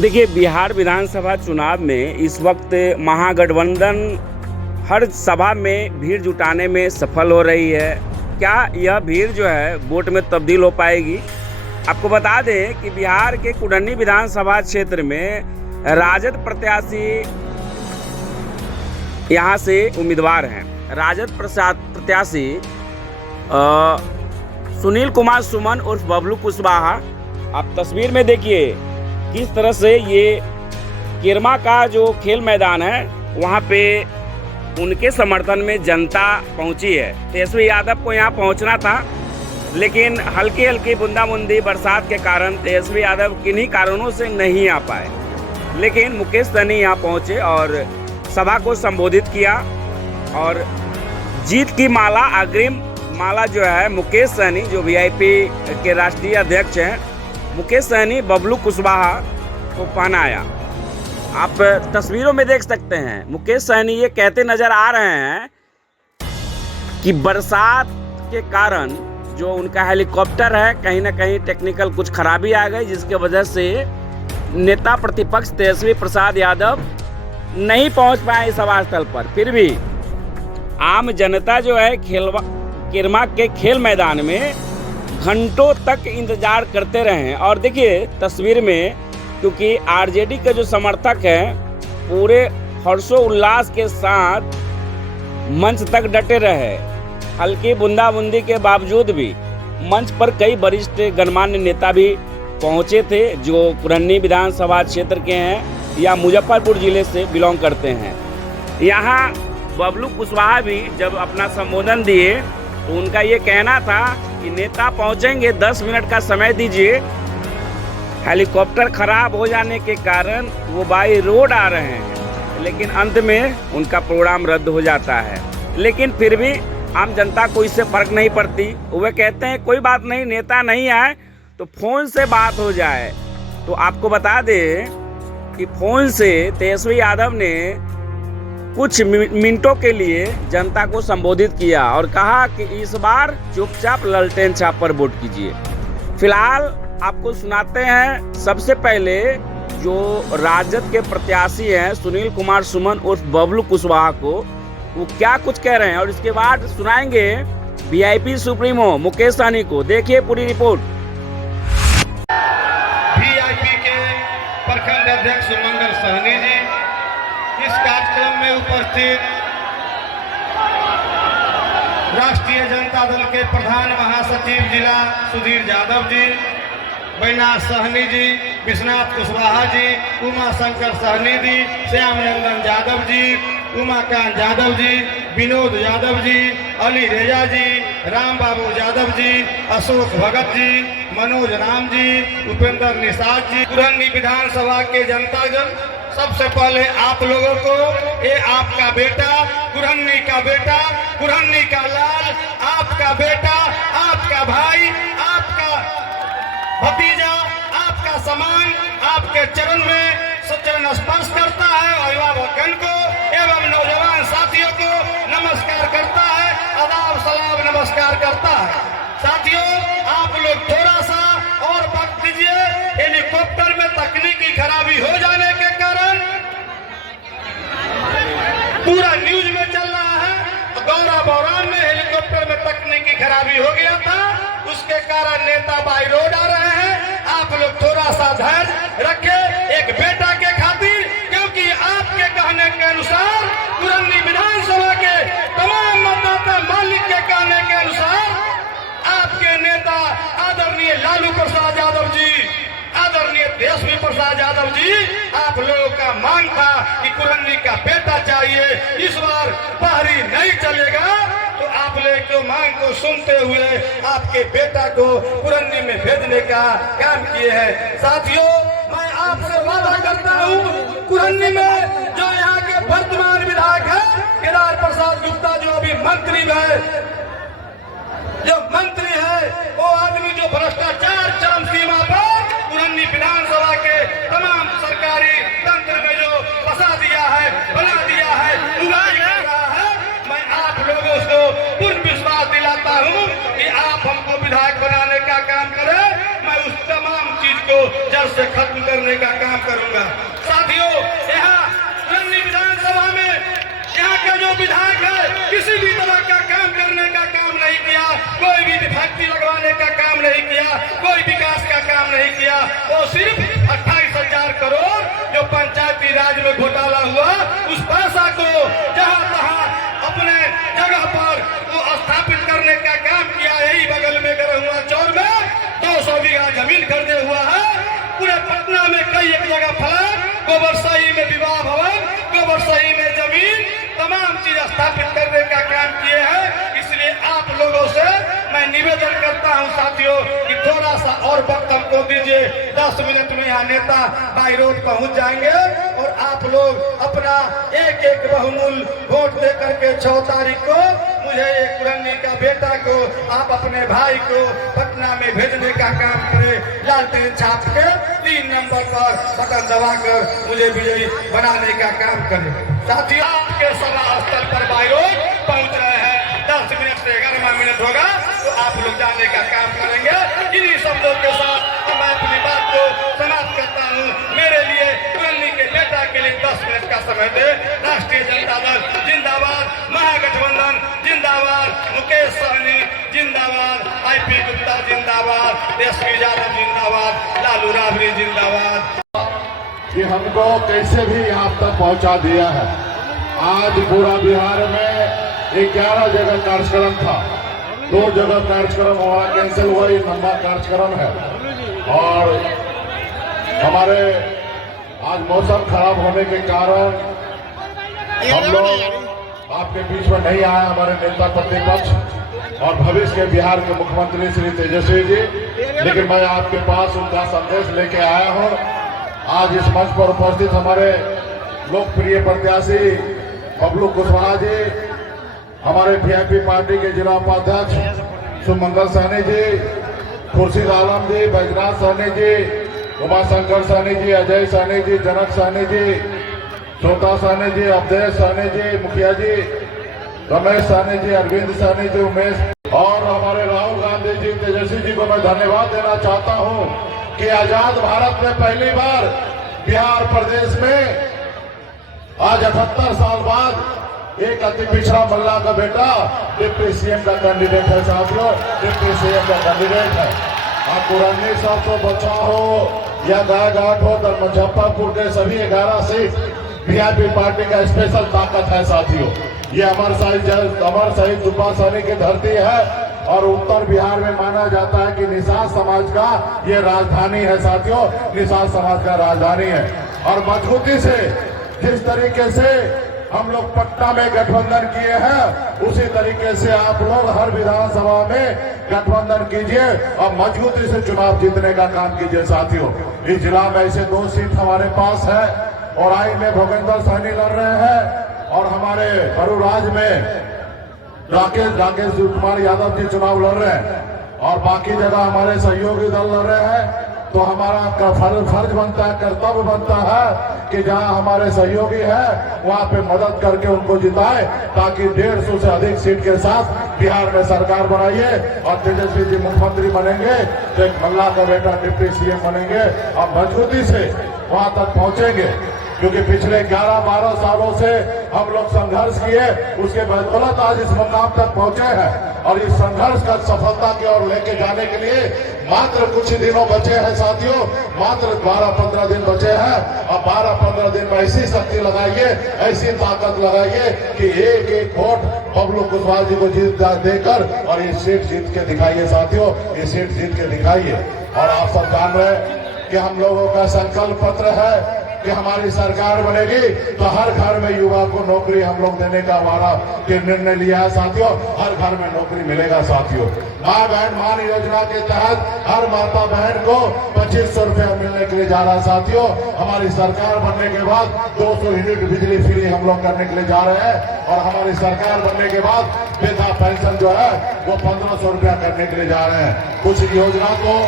देखिए, बिहार विधानसभा चुनाव में इस वक्त महागठबंधन हर सभा में भीड़ जुटाने में सफल हो रही है। क्या यह भीड़ जो है वोट में तब्दील हो पाएगी? आपको बता दें कि बिहार के कुढ़नी विधानसभा क्षेत्र में राजद प्रत्याशी यहाँ से उम्मीदवार हैं। राजद प्रत्याशी सुनील कुमार सुमन उर्फ बबलू कुशवाहा। आप तस्वीर में देखिए किस तरह से ये किरमा का जो खेल मैदान है वहाँ पे उनके समर्थन में जनता पहुँची है। तेजस्वी यादव को यहाँ पहुँचना था, लेकिन हल्की हल्की बूंदाबूंदी बरसात के कारण तेजस्वी यादव किन्हीं कारणों से नहीं आ पाए। लेकिन मुकेश सहनी यहाँ पहुँचे और सभा को संबोधित किया और जीत की माला, अग्रिम माला जो है मुकेश सहनी, जो वीआईपी के राष्ट्रीय अध्यक्ष हैं, मुकेश सहनी बबलू कुशवाहा को पहनाया। आप तस्वीरों में देख सकते हैं मुकेश सहनी ये कहते नजर आ रहे हैं कि बरसात के कारण जो उनका हेलीकॉप्टर है कहीं ना कहीं टेक्निकल कुछ खराबी आ गई, जिसके वजह से नेता प्रतिपक्ष तेजस्वी प्रसाद यादव नहीं पहुंच पाए इस सभा स्थल पर। फिर भी आम जनता जो है किरमा के खेल मैदान में घंटों तक इंतजार करते रहे। और देखिए तस्वीर में, क्योंकि आरजेडी के जो समर्थक हैं पूरे हर्षोल्लास के साथ मंच तक डटे रहे। हल्की बूंदाबूंदी के बावजूद भी मंच पर कई वरिष्ठ गणमान्य नेता भी पहुंचे थे, जो कुढ़नी विधानसभा क्षेत्र के हैं या मुजफ्फरपुर जिले से बिलोंग करते हैं। यहाँ बबलू कुशवाहा भी जब अपना संबोधन दिए तो उनका ये कहना था कि नेता पहुंचेंगे, 10 मिनट का समय दीजिए। हेलीकॉप्टर खराब हो जाने के कारण वो बाई रोड आ रहे हैं, लेकिन अंत में उनका प्रोग्राम रद्द हो जाता है। लेकिन फिर भी आम जनता को इससे फर्क नहीं पड़ती। वे कहते हैं कोई बात नहीं, नेता नहीं आए तो फोन से बात हो जाए। तो आपको बता दें कि फोन से तेजस्वी यादव ने कुछ मिनटों के लिए जनता को संबोधित किया और कहा कि इस बार चुपचाप ललटेन छाप पर वोट कीजिए। फिलहाल आपको सुनाते हैं सबसे पहले जो राजद के प्रत्याशी हैं सुनील कुमार सुमन उर्फ बबलू कुशवाहा को, वो क्या कुछ कह रहे हैं, और इसके बाद सुनाएंगे वीआईपी सुप्रीमो मुकेश सहनी को। देखिए पूरी रिपोर्ट। वीआईपी के प्रखंड अध्यक्ष मंगल सहनी जी इस कार्यक्रम में उपस्थित राष्ट्रीय जनता दल के प्रधान महासचिव जिला सुधीर यादव जी, बैनाथ सहनी जी, विश्वनाथ कुशवाहा जी, उमा शंकर सहनी जी, श्याम नंदन यादव जी, उमाकांत यादव जी, विनोद यादव जी, अली रेजा जी, राम बाबू यादव जी, अशोक भगत जी, मनोज राम जी, उपेंद्र निषाद जी, कुढ़नी विधानसभा के जनतागण, सबसे पहले आप लोगों को ये आपका बेटा, कुढ़नी का बेटा, कुढ़नी का लाल, आपका बेटा, आपका भाई, आपका भतीजा, आपका समान आपके चरण में चरण स्पर्श करता है। अभिभावकगण को एवं नौजवान साथियों को नमस्कार करता है, आदाब सलाम नमस्कार करता है। साथियों, आप लोग थोड़ा सा और वक्त दीजिए। हेलीकॉप्टर में तकनीकी खराबी हो जाने के कारण पूरा न्यूज में चल रहा है, गौरा बौरान में हेलीकॉप्टर में तकनीकी खराबी हो गया था, उसके कारण नेता बाई रोड आ रहे हैं। आप लोग थोड़ा सा धैर्य रखें एक बेटा के खातिर, क्योंकि आपके कहने के अनुसार कुढ़नी विधानसभा के तमाम मतदाता मालिक के कहने के अनुसार आपके नेता आदरणीय लालू प्रसाद यादव जी, आदरणीय तेजस्वी प्रसाद यादव जी, आप लोगों का मांग था कि कुढ़नी का बेटा चाहिए, इस बार बाहरी नहीं चलेगा। तो आप लोग जो मांग को सुनते हुए आपके बेटा को कुढ़नी में भेजने का काम किए हैं। साथियों, मैं आपसे वादा करता हूँ, कुढ़नी में जो यहाँ के वर्तमान विधायक है केदार प्रसाद गुप्ता, जो अभी मंत्री है, वो आदमी जो भ्रष्टाचार चरम सीमा पर कुढ़नी विधानसभा के तमाम सरकारी तंत्र में जो फंसा दिया है, बना दिया है, उगाई कर रहा है। मैं आप लोगों को पूर्ण विश्वास दिलाता हूँ कि आप हमको विधायक बनाने का काम करें। मैं उस तमाम चीज को जड़ से खत्म करने करने का काम करूंगा। साथियों, यहाँ रन्नी विधानसभा में यहाँ का जो विधायक है किसी भी तरह का काम करने का काम नहीं किया, कोई भी विभक्ति लगवाने का काम नहीं किया, कोई विकास का काम नहीं किया। वो सिर्फ 28,000 करोड़ जो पंचायती राज में घोटाला हुआ उस पैसा को जहां तहां अपने जगह पर वो स्थापित करने का काम किया। यही बगल में गरहुआ चौर में 200 बीघा जमीन खरीदे हुआ है। पूरे पटना में कई एक जगह फ्लैट, गोबरसही में विवाह भवन, गोबरसही में जमीन, तमाम चीज स्थापित करने का काम किए हैं। इसलिए आप लोगों से मैं निवेदन करता हूं साथियों कि थोड़ा सा और वक्त हमको दीजिए। 10 मिनट में यहाँ नेता बाई रोड पहुंच जाएंगे और आप लोग अपना एक एक बहुमूल्य वोट दे करके 6 तारीख को मुझे एक पुरन्नी का बेटा को आप अपने भाई को पटना में भेजने का काम करें। लालटेन छाप के 3 नंबर पर बटन दबाकर मुझे विजयी बनाने का काम करें। साथियों, आपके सभा स्थल पर बाई रोड पहुंच रहे हैं। 10 मिनट से 11वां मिनट होगा तो आप लोग जाने का काम करेंगे। इन्हीं शब्दों के साथ मैं अपनी बात को समाप्त करता हूँ। मेरे लिए पुरन्नी के बेटा के लिए 10 मिनट का समय दे। राष्ट्रीय जनता दल जिंदाबाद, महागठबंधन जिंदाबाद, मुकेश सहनी जिंदाबाद, IP गुप्ता जिंदाबाद, एसपी यादव जिंदाबाद, लालू राबड़ी जिंदाबाद। कि हमको कैसे भी यहाँ तक पहुँचा दिया है। आज पूरा बिहार में 11 जगह कार्यक्रम था, 2 जगह कार्यक्रम हमारा कैंसिल हुआ, ये लंबा कार्यक्रम है। और हमारे आज मौसम खराब होने के कारण हम लोग आपके बीच में नहीं आए। हमारे नेता प्रतिपक्ष और भविष्य के बिहार के मुख्यमंत्री श्री तेजस्वी जी, लेकिन मैं आपके पास उनका संदेश लेके आया हूँ। आज इस मंच पर उपस्थित हमारे लोकप्रिय प्रत्याशी बबलू कुशवाहा जी, हमारे VIP पार्टी के जिला उपाध्यक्ष सुमंगल सहनी जी, खुर्शीद आलम जी, बैजनाथ सहनी जी, उमाशंकर सहनी जी, अजय सहनी जी, जनक सहनी जी, छोटा सहनी जी, अवधेश सहनी जी, मुखिया जी, रमेश सहनी जी, अरविंद सहनी जी, उमेश और हमारे राहुल गांधी जी, तेजस्वी जी को मैं धन्यवाद देना चाहता हूं कि आजाद भारत में पहली बार बिहार प्रदेश में आज 78 साल बाद एक अति पिछड़ा मल्ला का बेटा डिप्टी CM का कैंडिडेट है। साथियों, डिप्टी CM का कैंडिडेट है। आप पुरानी साहब तो बचा हो या गायघाट हो, तो मुजफ्फरपुर के सभी 11 सीट VIP पार्टी का स्पेशल ताकत है। साथियों, ये अमर शहीद सुपा सहनी की धरती है और उत्तर बिहार में माना जाता है कि निषाद समाज का ये राजधानी है। साथियों, निषाद समाज का राजधानी है। और मजबूती से जिस तरीके से हम लोग पटना में गठबंधन किए हैं, उसी तरीके से आप लोग हर विधानसभा में गठबंधन कीजिए और मजबूती से चुनाव जीतने का काम कीजिए। साथियों, इस जिला में ऐसे 2 सीट हमारे पास है और आई में भूपेंद्र सहनी लड़ रहे हैं और हमारे बरूराज में राकेश कुमार यादव जी चुनाव लड़ रहे हैं और बाकी जगह हमारे सहयोगी दल लड़ रहे हैं। तो हमारा फर्ज बनता है, कर्तव्य बनता है कि जहां हमारे सहयोगी है वहां पे मदद करके उनको जिताए, ताकि 150 से अधिक सीट के साथ बिहार में सरकार बनाइए और तेजस्वी जी मुख्यमंत्री बनेंगे तो एक मल्ला का बेटा डिप्टी CM बनेंगे और मजबूती से वहां तक पहुंचेंगे। क्योंकि पिछले 11-12 सालों से हम लोग संघर्ष किए, उसके बदौलत आज इस मुकाम तक पहुंचे हैं और इस संघर्ष का सफलता की ओर लेके जाने के लिए मात्र कुछ ही दिनों बचे हैं। साथियों, मात्र 12-15 दिन बचे हैं और 12-15 दिन में ऐसी शक्ति लगाइए, ऐसी ताकत लगाइए कि एक एक वोट बबलू कुशवाहा जी को जीत देकर और ये सीट जीत के दिखाइए। साथियों, ये सीट जीत के दिखाइए। और आप सब जान रहे हैं कि हम लोगों का संकल्प पत्र है कि हमारी सरकार बनेगी तो हर घर में युवा को नौकरी हम लोग देने का हमारा निर्णय लिया है। साथियों, हर घर में नौकरी मिलेगा। साथियों, माँ बहन मान योजना के तहत हर माता बहन को 2500 रुपया मिलने के लिए जा रहा है। साथियों, हमारी सरकार बनने के बाद 200 यूनिट बिजली फ्री हम लोग करने के लिए जा रहे हैं और हमारी सरकार बनने के बाद वृद्धा पेंशन जो है वो 1500 रुपया करने के लिए जा रहे हैं। कुछ योजना को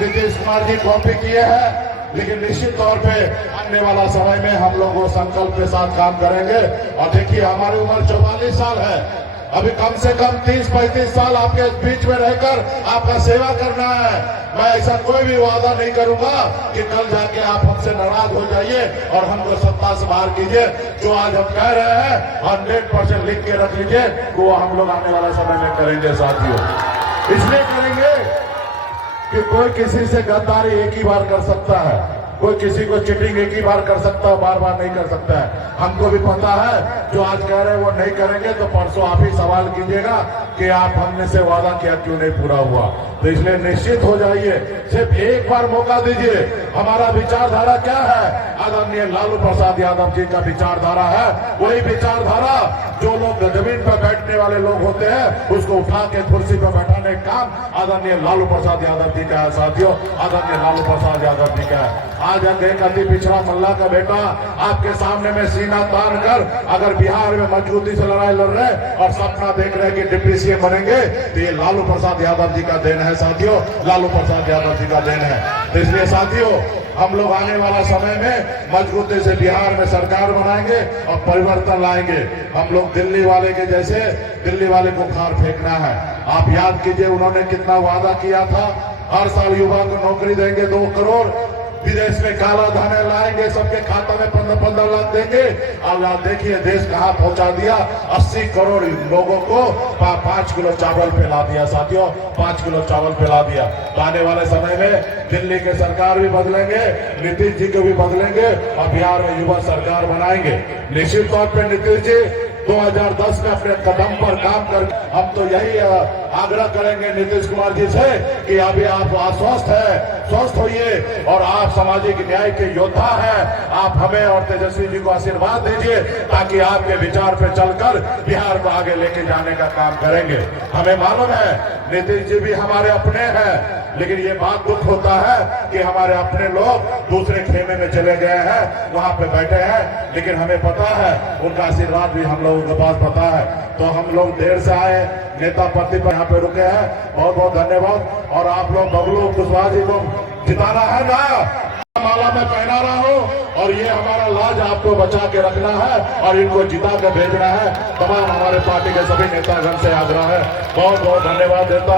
नीतीश कुमार जी कॉपी किए हैं, लेकिन निश्चित तौर पे आने वाला समय में हम लोग वो संकल्प के साथ काम करेंगे। और देखिए, हमारी उम्र 44 साल है अभी कम से कम 30-35 साल आपके बीच में रहकर आपका सेवा करना है। मैं ऐसा कोई भी वादा नहीं करूंगा कि कल जाके आप हमसे नाराज हो जाइए और हमको सत्ता से बाहर कीजिए। जो आज हम कह रहे हैं 100% लिख के रख लीजिए, वो हम लोग आने वाला समय में करेंगे साथियों। इसलिए करेंगे कि कोई किसी से गद्दारी एक ही बार कर सकता है, कोई किसी को चीटिंग एक ही बार कर सकता है, बार बार नहीं कर सकता है। हमको भी पता है जो आज कह रहे हैं वो नहीं करेंगे, तो परसों आप ही सवाल कीजिएगा कि आप हमने से वादा किया क्यों नहीं पूरा हुआ। तो इसलिए निश्चित हो जाइए, सिर्फ एक बार मौका दीजिए। हमारा विचारधारा क्या है? आदरणीय लालू प्रसाद यादव जी का विचारधारा है, वही विचारधारा जो लोग जमीन पर बैठने वाले लोग होते हैं उसको उठा के कुर्सी पर बैठाने का काम आदरणीय लालू प्रसाद यादव जी का है साथियों, आदरणीय लालू प्रसाद यादव जी का है। आज एक अति पिछड़ा मल्ला का बेटा आपके सामने में सीना तान कर अगर बिहार में मजबूती से लड़ाई लड़ रहे और सपना देख रहे कि डिप्टी सीएम बनेंगे, तो ये लालू प्रसाद यादव जी का देन है साथियों, लालू प्रसाद यादव जी का देन है। तो इसलिए साथियों हम लोग आने वाला समय में मजबूती से बिहार में सरकार बनाएंगे और परिवर्तन लाएंगे। हम लोग दिल्ली वाले के जैसे दिल्ली वाले को खार फेंकना है। आप याद कीजिए उन्होंने कितना वादा किया था, हर साल युवा को नौकरी देंगे 2 करोड़, विदेश में काला धन लाएंगे, सबके खाता में 15-15 लाख देंगे। अब आप देखिए देश कहां पहुंचा दिया, 80 करोड़ लोगों को 5 किलो चावल पिला दिया साथियों, 5 किलो चावल पिला दिया। तो आने वाले समय में दिल्ली के सरकार भी बदलेंगे, नीतीश जी को भी बदलेंगे और बिहार में युवा सरकार बनाएंगे। निश्चित तौर पर नीतीश जी 2010 में अपने कदम पर काम कर, हम तो यही आग्रह करेंगे नीतीश कुमार जी से कि अभी आप अस्वस्थ है, स्वस्थ होइए और आप सामाजिक न्याय के योद्धा हैं। आप हमें और तेजस्वी जी को आशीर्वाद दीजिए ताकि आपके विचार पे चलकर बिहार को आगे लेके जाने का काम करेंगे। हमें मालूम है नीतीश जी भी हमारे अपने हैं, लेकिन ये बात दुख होता है कि हमारे अपने लोग दूसरे खेमे में चले गए हैं, वहां पे बैठे हैं, लेकिन हमें पता है उनका आशीर्वाद भी हम लोगों के पास पता है। तो हम लोग देर से आए, नेता पति पर यहाँ पे रुके हैं, बहुत बहुत धन्यवाद। और आप लोग बबलू कुशवाहा जी को जिताना है ना, माला में पहना रहा हूं और ये हमारा लाज आपको बचा के रखना है और इनको जिता के भेजना है। तमाम हमारे पार्टी के सभी नेतागण से आग्रह है। बहुत बहुत धन्यवाद देता हूं।